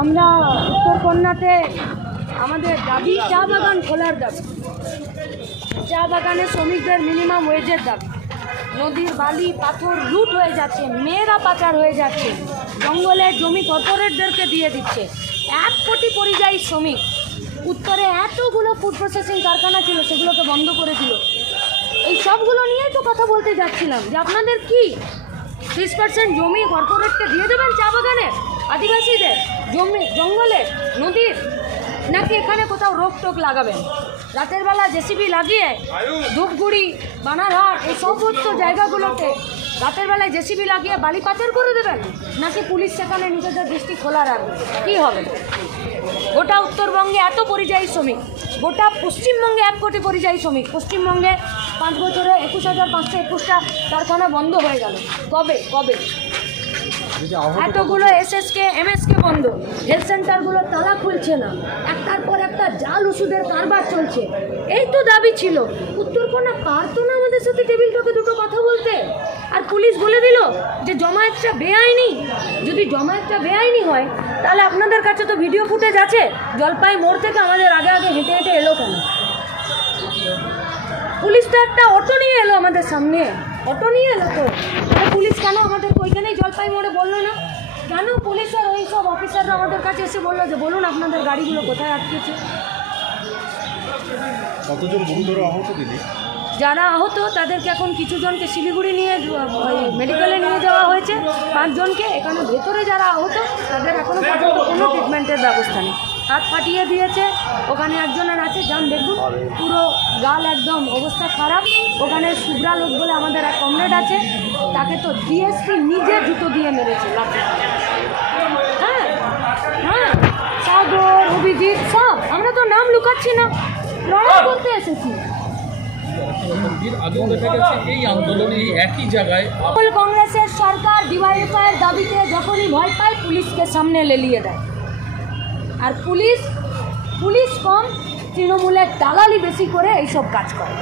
আমরা উত্তরকন্যাতে আমাদের দাবি চা বাগান খোলার দাবি, চা বাগানে শ্রমিকদের মিনিমাম ওয়েজের দাবি। নদীর বালি পাথর লুট হয়ে যাচ্ছে, মেয়েরা পাচার হয়ে যাচ্ছে, জঙ্গলের জমি কর্পোরেটদেরকে দিয়ে দিচ্ছে। 1 কোটি পরিযায়ী শ্রমিক, উত্তরে এতগুলো ফুড প্রসেসিং কারখানা ছিল সেগুলোকে বন্ধ করে দিল। এই সবগুলো নিয়েই তো কথা বলতে যাচ্ছিলাম যে আপনাদের কি 30% জমি কর্পোরেটকে দিয়ে দেবেন চা বাগানে, আদিবাসীদের জমি, জঙ্গলের, নদীর, নাকি এখানে কোথাও রোক টোক লাগাবেন? রাতের বেলা জেসিবি লাগিয়ে ধূপগুড়ি, বানারহাট এই সমস্ত জায়গাগুলোতে রাতের বেলায় জেসিবি লাগিয়ে বালি পাচার করে দেবেন, নাকি পুলিশ সেখানে নিজেদের দৃষ্টি খোলা রাখবে? কী হবে? গোটা উত্তরবঙ্গে এত পরিযায়ী শ্রমিক, গোটা পশ্চিমবঙ্গে 1 কোটি পরিযায়ী শ্রমিক, পশ্চিমবঙ্গে 5 বছরে 21,521টা কারখানা বন্ধ হয়ে গেল। কবে কবে? এতগুলো এসএসকে এমএসকে বন্ধ, হেলথ সেন্টারগুলো তালা খুলছে না, একটার পর একটা জাল ওষুধের কারবার চলছে। এই তো দাবি ছিল। উত্তরকন্যা পারতো না আমাদের সাথে টেবিল টকে দুটো কথা বলতে? আর পুলিশ বলে দিল যে জমায়েতটা বেআইনি। যদি জমায়েতটা বেআইনি হয় তাহলে আপনাদের কাছে তো ভিডিও ফুটেজ আছে, জলপাই মোড় থেকে আমাদের আগে আগে হেঁটে হেঁটে এলো কেন? পুলিশ তো একটা অটো নিয়ে এলো আমাদের সামনে, অটো নিয়ে এলো তো পুলিশ কেন আমাদের ওইখানেই জলপাই মোড়ে বললো না? কেন পুলিশের ওই সব অফিসাররা আমাদের কাছে এসে বললো যে বলুন আপনাদের গাড়িগুলো কোথায় আটকেছে? কতজন গুরুতর আহত দিদি? যারা আহত তাদেরকে এখন কিছু জনকে শিলিগুড়ি নিয়ে মেডিকেলে নিয়ে যাওয়া হয়েছে, 5 জনকে। এখানে ভেতরে যারা আহত তাদের এখনও পর্যন্ত কোনো ট্রিটমেন্টের ব্যবস্থা নেই। হাত ফাটিয়ে দিয়েছে, ওখানে একজনের আছে, যান দেখুন, পুরো গাল একদম অবস্থা খারাপ। ওখানে শুভ্রা লোক বলে আমাদের এক কমরেড আছে, তাকে তো ডিএসপি নিজে জুতো দিয়ে মেরেছে, লাঠি। হ্যাঁ হ্যাঁ, সাগর, অভিজিৎ সব, আমরা তো নাম লুকাচ্ছি না, লড়াই করতে এসেছি। কংগ্রেসের সরকার ডিওয়াইএফআইয়ের দাবিতে যখনই ভয় পায় পুলিশকে সামনে লেলিয়ে দেয়। আর পুলিশ কম, তৃণমূলের দালালি বেশি করে এইসব কাজ করে।